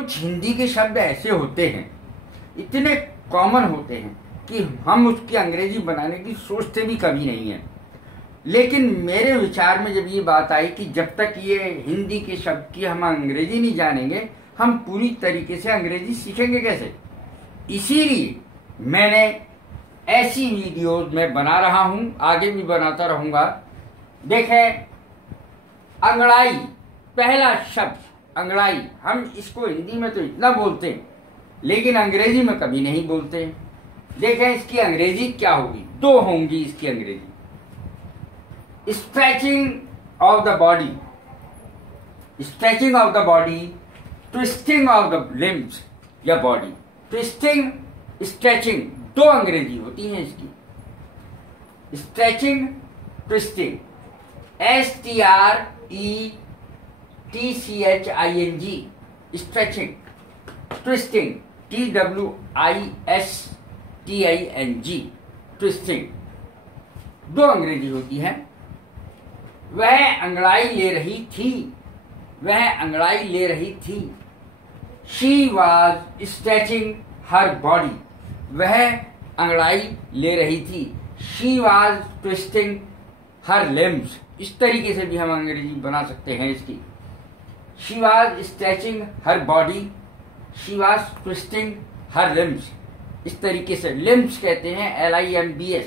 कुछ हिंदी के शब्द ऐसे होते हैं, इतने कॉमन होते हैं कि हम उसकी अंग्रेजी बनाने की सोचते भी कभी नहीं है। लेकिन मेरे विचार में जब ये बात आई कि जब तक ये हिंदी के शब्द की हम अंग्रेजी नहीं जानेंगे, हम पूरी तरीके से अंग्रेजी सीखेंगे कैसे। इसीलिए मैंने ऐसी वीडियोज में बना रहा हूं, आगे भी बनाता रहूंगा। देखें, अंगड़ाई, पहला शब्द अंगड़ाई, हम इसको हिंदी में तो इतना बोलते हैं लेकिन अंग्रेजी में कभी नहीं बोलते। देखें इसकी अंग्रेजी क्या होगी, दो होंगी इसकी अंग्रेजी। Stretching of the body, stretching of the body, twisting of the limbs या बॉडी। ट्विस्टिंग, स्ट्रेचिंग, दो अंग्रेजी होती हैं इसकी। Stretching, twisting, STRETCHING, stretching, twisting, TWISTING, twisting, दो अंग्रेजी होती है। वह अंगड़ाई ले रही थी, वह अंगड़ाई ले रही थी। She was stretching her body, वह अंगड़ाई ले रही थी। She was twisting her limbs, इस तरीके से भी हम अंग्रेजी बना सकते हैं इसकी। She was stretching her body, she was twisting her limbs, इस तरीके से। limbs कहते हैं LIMBS,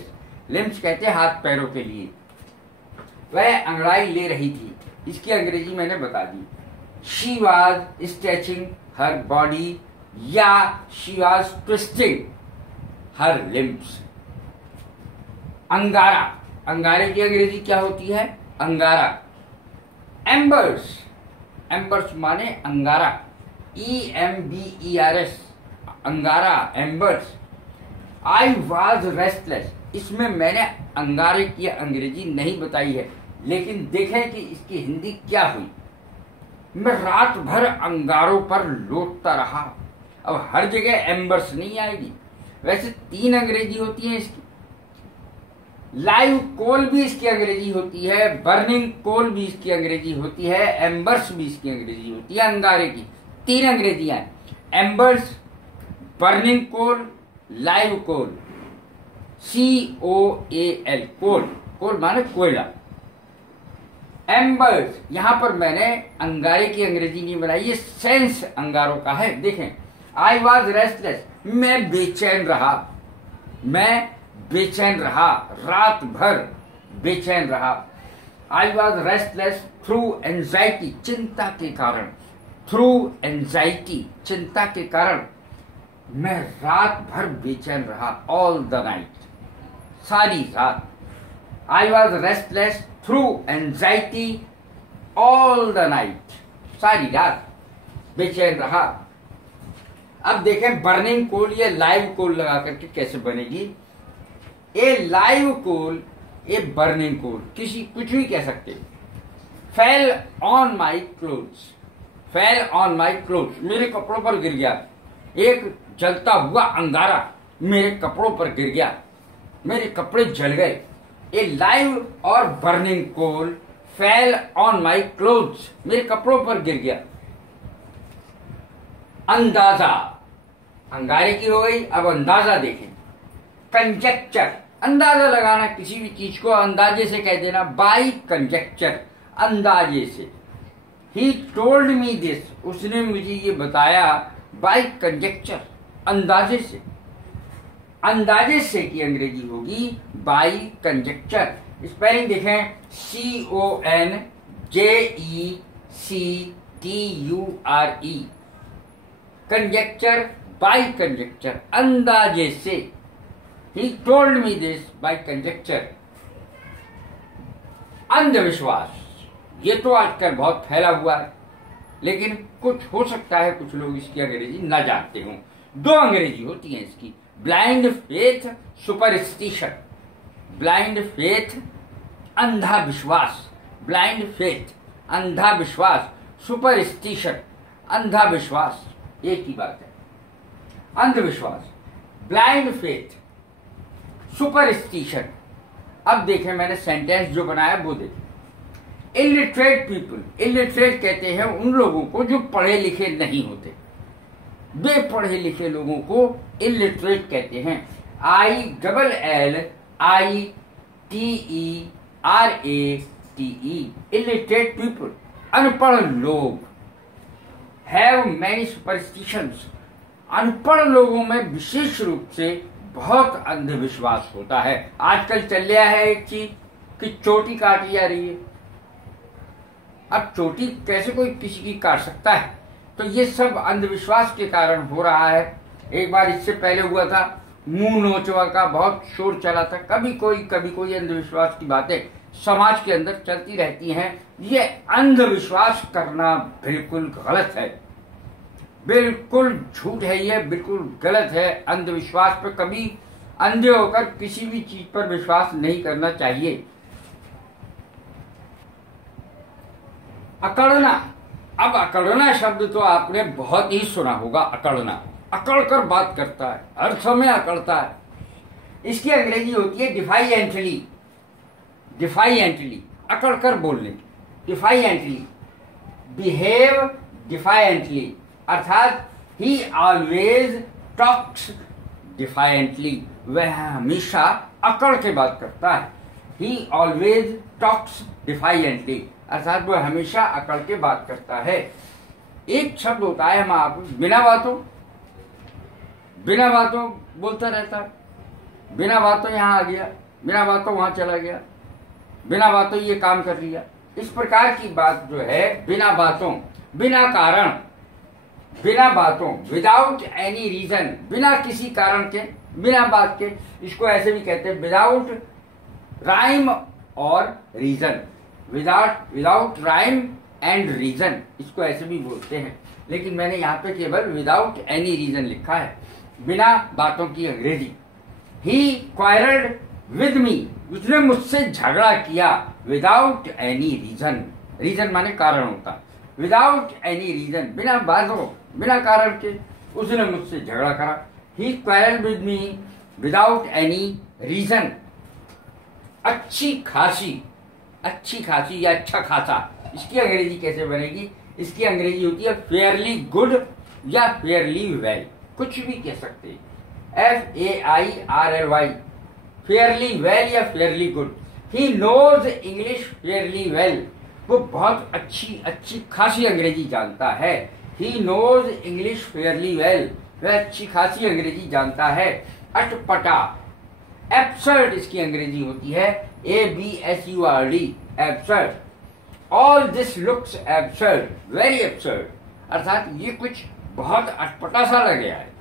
limbs कहते हैं हाथ पैरों के लिए। वह अंगड़ाई ले रही थी, इसकी अंग्रेजी मैंने बता दी। She was stretching her body या she was twisting her limbs। अंगारा, अंगारे की अंग्रेजी क्या होती है, अंगारा। एम्बर्स, एम्बर्स माने अंगारा, EMBERS, अंगारा, एम्बर्स। आई वॉज रेस्टलेस, इसमें मैंने अंगारे की अंग्रेजी नहीं बताई है, लेकिन देखें कि इसकी हिंदी क्या हुई। मैं रात भर अंगारों पर लौटता रहा। अब हर जगह एम्बर्स नहीं आएगी, वैसे तीन अंग्रेजी होती है इसकी। लाइव कोल भी इसकी अंग्रेजी होती है, बर्निंग कोल भी इसकी अंग्रेजी होती है, एम्बर्स भी इसकी अंग्रेजी होती है। अंगारे की तीन अंग्रेजियां हैं, एम्बर्स, बर्निंग कोल, लाइव कोल। COAL, कोल, कोल माने कोयला। एम्बर्स, यहां पर मैंने अंगारे की अंग्रेजी नहीं बनाई, ये सेंस अंगारों का है। देखें, आई वॉज रेस्टलेस, मैं बेचैन रहा, मैं बेचैन रहा, रात भर बेचैन रहा। I was restless through anxiety, चिंता के कारण। थ्रू एंजाइटी, चिंता के कारण मैं रात भर बेचैन रहा। ऑल द नाइट, सारी रात। I was restless through anxiety all the night, सारी रात बेचैन रहा। अब देखें बर्निंग कोल, ये लाइव कोल लगा करके कैसे बनेगी। ए लाइव कोल, ए बर्निंग कोल, किसी कुछ भी कह सकते। Fail on my clothes, fail on my clothes, मेरे कपड़ों पर गिर गया। एक जलता हुआ अंगारा मेरे कपड़ों पर गिर गया, मेरे कपड़े जल गए। ए लाइव और burning coal fell on my clothes, मेरे कपड़ों पर गिर गया। अंदाजा, अंगारे की हो गई, अब अंदाजा देखें। कंजेक्चर, अंदाजा लगाना किसी भी चीज को अंदाजे से कह देना, बाई कंजेक्चर, अंदाजे से। ही टोल्ड मी दिस, उसने मुझे ये बताया, बाई कंजेक्चर, अंदाजे से। अंदाजे से की अंग्रेजी होगी बाई कंजेक्चर। स्पेलिंग देखें, CONJECTURE, कंजेक्चर, बाई कंजेक्चर, अंदाजे से। He told me this by conjecture। अंधविश्वास, ये तो आजकल बहुत फैला हुआ है, लेकिन कुछ हो सकता है कुछ लोग इसकी अंग्रेजी ना जानते हों। दो अंग्रेजी होती हैं इसकी, blind faith, superstition. Blind faith, अंधा विश्वास। ब्लाइंड फेथ, अंधा विश्वास। सुपरस्टिशन, अंधा विश्वास, एक ही बात है। अंधविश्वास, ब्लाइंड फेथ, सुपरस्टिशन। अब देखें मैंने सेंटेंस जो बनाया वो देखें। इलिटरेट पीपल, इलिटरेट कहते हैं उन लोगों को जो पढ़े लिखे नहीं होते। बेपढ़े लिखे लोगों को इलिटरेट कहते हैं। ILLITERATE, इलिटरेट पीपल, अनपढ़ लोग। हैव मैनी सुपरस्टिशंस, अनपढ़ लोगों में विशेष रूप से बहुत अंधविश्वास होता है। आजकल चल रहा है एक चीज कि चोटी काटी जा रही है। अब चोटी कैसे कोई किसी की काट सकता है? तो ये सब अंधविश्वास के कारण हो रहा है। एक बार इससे पहले हुआ था मुंह नोचवा का, बहुत शोर चला था। कभी कोई अंधविश्वास की बातें समाज के अंदर चलती रहती हैं। ये अंधविश्वास करना बिल्कुल गलत है, बिल्कुल झूठ है, ये बिल्कुल गलत है। अंधविश्वास पर कभी अंधे होकर किसी भी चीज पर विश्वास नहीं करना चाहिए। अकड़ना, अब अकड़ना शब्द तो आपने बहुत ही सुना होगा। अकड़ना, अकड़ कर बात करता है, हर समय अकड़ता है। इसकी अंग्रेजी होती है डिफाइएंटली। डिफाइएंटली, अकड़ कर बोलने की। डिफाइएंटली, बिहेव डिफाइएंटली, अर्थात ही ऑलवेज टॉक्स डिफाइएंटली, वह हमेशा अकड़ के बात करता है। ही ऑलवेज टॉक्स डिफाइएंटली, अर्थात वह हमेशा अकड़ के बात करता है। एक शब्द होता है हम आप बिना बातों बोलता रहता है। बिना बातों यहाँ आ गया, बिना बातों वहां चला गया, बिना बातों ये काम कर लिया। इस प्रकार की बात जो है, बिना बातों, बिना कारण, बिना बातों, विदाउट एनी रीजन, बिना किसी कारण के, बिना बात के, इसको ऐसे भी कहते हैं विदाउट राइम और reason. Without rhyme and reason, इसको ऐसे भी बोलते हैं। लेकिन मैंने यहाँ पे केवल विदाउट एनी रीजन लिखा है, बिना बातों की अंग्रेजी। ही क्वारल्ड विद मी, उसने मुझसे झगड़ा किया। विदाउट एनी रीजन, रीजन माने कारण होता। विदाउट एनी रीजन, बिना बातों, बिना कारण के उसने मुझसे झगड़ा करा। He quarrelled with me without any reason. अच्छी खासी, अच्छी खासी या अच्छा खासा, इसकी अंग्रेजी कैसे बनेगी? इसकी अंग्रेजी होती है फेयरली गुड या फेयरली वेल, कुछ भी कह सकते हैं। FAIRLY, फेयरली वेल या fairly good. He knows English fairly well, वो बहुत अच्छी खासी अंग्रेजी जानता है। He knows English fairly well, वह अच्छी खासी अंग्रेजी जानता है। अटपटा, एब्सर्ड इसकी अंग्रेजी होती है ABSURD, absurd. All this looks absurd, very absurd, अर्थात ये कुछ बहुत अटपटा सा लग रहा है,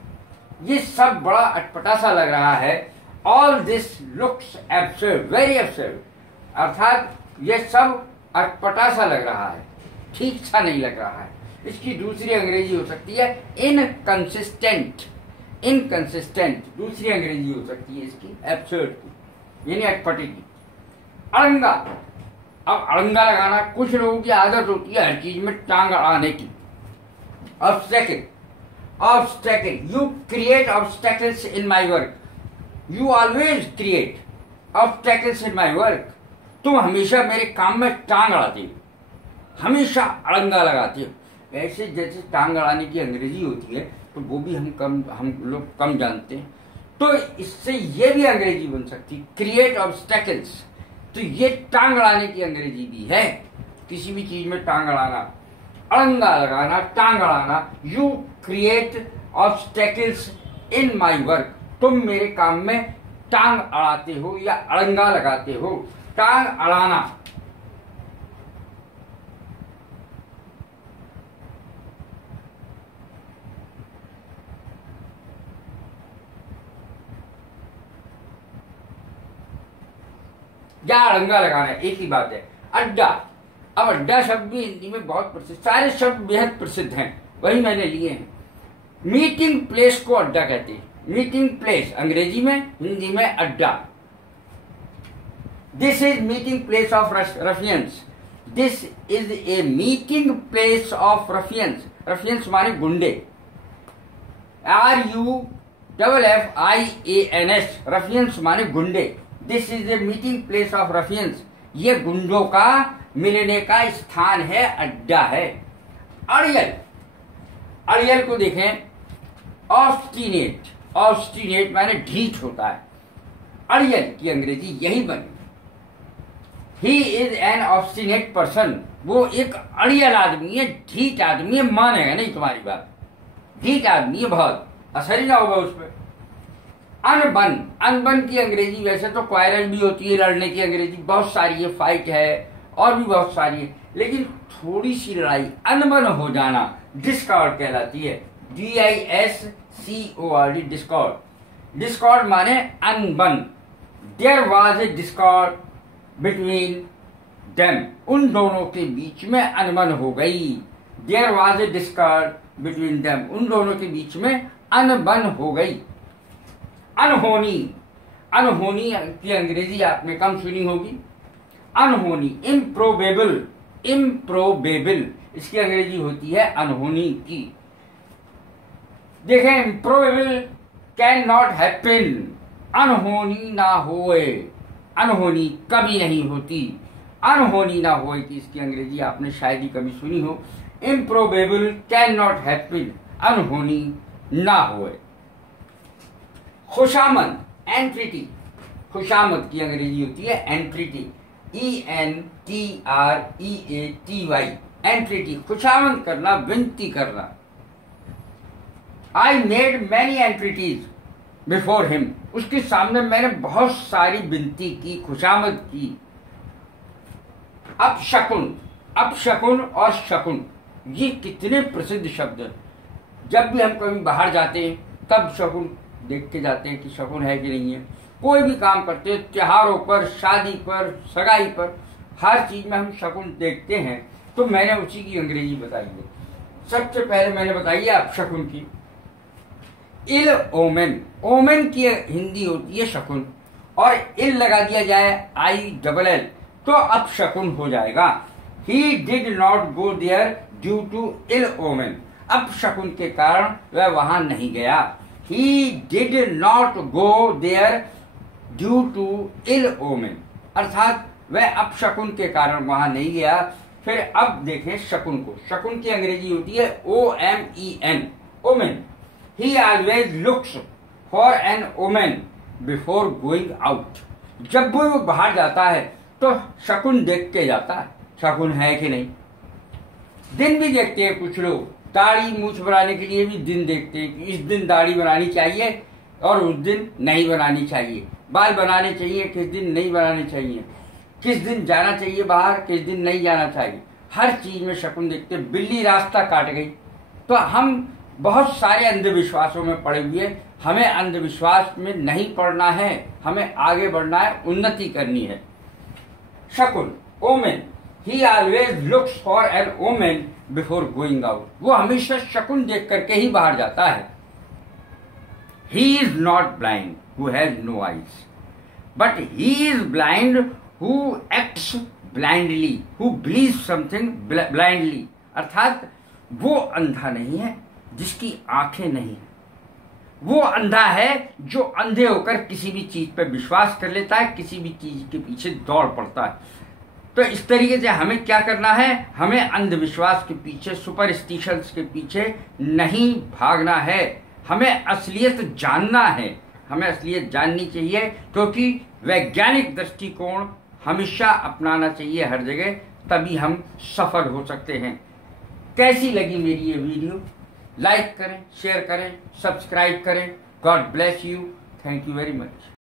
ये सब बड़ा अटपटा सा लग रहा है। All this looks absurd, very absurd, अर्थात ये सब अटपटा सा लग रहा है, ठीक सा नहीं लग रहा है। इसकी दूसरी अंग्रेजी हो सकती है इनकंसिस्टेंट। इनकंसिस्टेंट दूसरी अंग्रेजी हो सकती है इसकी एब्सर्ड की, यानी अटपटे की। अड़ंगा, अब अड़ंगा लगाना, कुछ लोगों की आदत होती है हर चीज में टांग अड़ाने की। Obstacle, obstacle, you create obstacles in my work, you always create obstacles in my work, तुम हमेशा मेरे काम में टांग अड़ाती हो, हमेशा अड़ंगा लगाती हो। ऐसे जैसे टांग अड़ाने की अंग्रेजी होती है तो वो भी हम लोग कम जानते हैं। तो इससे ये भी अंग्रेजी बन सकती है क्रिएट ऑब्स्टेकल्स, तो ये टांग अड़ाने की अंग्रेजी भी है, किसी भी चीज में टांग अड़ाना, अड़ंगा लगाना, टांग अड़ाना। You create obstacles in my work, तुम मेरे काम में टांग अड़ाते हो या अड़ंगा लगाते हो। टांग अड़ाना, या अड़ंगा लगाना, एक ही बात है। अड्डा, अब अड्डा शब्द भी हिंदी में बहुत प्रसिद्ध, सारे शब्द बेहद प्रसिद्ध हैं, वही मैंने लिए हैं। मीटिंग प्लेस को अड्डा कहते हैं, मीटिंग प्लेस अंग्रेजी में, हिंदी में अड्डा। This is meeting place of ruffians, this is a meeting place of ruffians, ruffians माने गुंडे। RUFFIANS, रफियंस माने गुंडे। This is a meeting place of ruffians, ये गुंडों का मिलने का स्थान है, अड्डा है। अड़ियल, अड़ियल को देखें, ऑब्स्टिनेट, ऑब्स्टिनेट माने ढीठ होता है। अड़ियल की अंग्रेजी यही बनी। He is an obstinate person, वो एक अड़ियल आदमी है, ढीठ आदमी है, मानेगा नहीं तुम्हारी बात, ढीठ आदमी है, बहुत असर ही ना होगा उस पर। अनबन, अनबन की अंग्रेजी वैसे तो क्वारल भी होती है, लड़ने की अंग्रेजी बहुत सारी है, फाइट है और भी बहुत सारी है, लेकिन थोड़ी सी लड़ाई अनबन हो जाना डिस्कॉर्ड कहलाती है। DISCORD, Discord. डिस्कॉर्ड माने अनबन। There was a discord between them, उन दोनों के बीच में अनबन हो गई। There was a discord between them, उन दोनों के बीच में अनबन हो गई। अनहोनी, अनहोनी की अंग्रेजी आपने कम सुनी होगी। अनहोनी, इम्प्रोबेबल, इम्प्रोबेबल इसकी अंग्रेजी होती है अनहोनी की। देखें, इम्प्रोबेबल कैन नॉट हैपन, अनहोनी ना होए, अनहोनी कभी नहीं होती, अनहोनी ना होए की इसकी अंग्रेजी आपने शायद ही कभी सुनी हो। इम्प्रोबेबल कैन नॉट हैपन, अनहोनी ना होए। खुशामद, एंट्रिटी, खुशामद की अंग्रेजी होती है एंट्रिटी, ENTREATY, एंट्रिटी, खुशामद करना, विनती करना। I made many entreaties before him, उसके सामने मैंने बहुत सारी विनती की, खुशामद की। अपशकुन, अपशकुन और शकुन ये कितने प्रसिद्ध शब्द हैं। जब भी हम कभी बाहर जाते हैं तब शकुन देख के जाते हैं कि शकुन है कि नहीं है। कोई भी काम करते हैं, त्योहारों पर, शादी पर, सगाई पर, हर चीज में हम शकुन देखते हैं। तो मैंने उसी की अंग्रेजी बताई है। सबसे पहले मैंने बताई है अपशकुन की। इल ओमेन, ओमेन की हिंदी होती है शकुन, और इल लगा दिया जाए ILL तो अपशकुन हो जाएगा। He did not go there due to ill omen, अपशकुन के कारण वह वहां नहीं गया। He did not go there due to ill omen, अर्थात वह अपशकुन के कारण वहां नहीं गया। फिर अब देखें शकुन को, शकुन की अंग्रेजी होती है OMEN, omen. He always looks for an omen before going out, जब वो बाहर जाता है तो शकुन देख के जाता है, शकुन है कि नहीं। दिन भी देखते हैं कुछ लोग, दाढ़ी मूछ बनाने के लिए भी दिन देखते हैं कि इस दिन दाढ़ी बनानी चाहिए और उस दिन नहीं बनानी चाहिए, बाल बनाने चाहिए, किस दिन नहीं बनाने चाहिए, किस दिन जाना चाहिए बाहर, किस दिन नहीं जाना चाहिए, हर चीज में शकुन देखते। बिल्ली रास्ता काट गई तो हम बहुत सारे अंधविश्वासों में पड़े हुए, हमें अंधविश्वास में नहीं पड़ना है, हमें आगे बढ़ना है, उन्नति करनी है। शकुन, omen, he always looks for an omen before going out, वो हमेशा शकुन देख करके ही बाहर जाता है। He is not blind who has no eyes, but he is blind who acts blindly, who believe something blindly, अर्थात वो अंधा नहीं है जिसकी आंखें नहीं है, वो अंधा है जो अंधे होकर किसी भी चीज पर विश्वास कर लेता है, किसी भी चीज के पीछे दौड़ पड़ता है। तो इस तरीके से हमें क्या करना है, हमें अंधविश्वास के पीछे, सुपरस्टिशंस के पीछे नहीं भागना है, हमें असलियत जानना है, हमें असलियत जाननी चाहिए, क्योंकि वैज्ञानिक दृष्टिकोण हमेशा अपनाना चाहिए हर जगह, तभी हम सफल हो सकते हैं। कैसी लगी मेरी ये वीडियो? लाइक करें, शेयर करें, सब्सक्राइब करें। God bless you, thank you very much.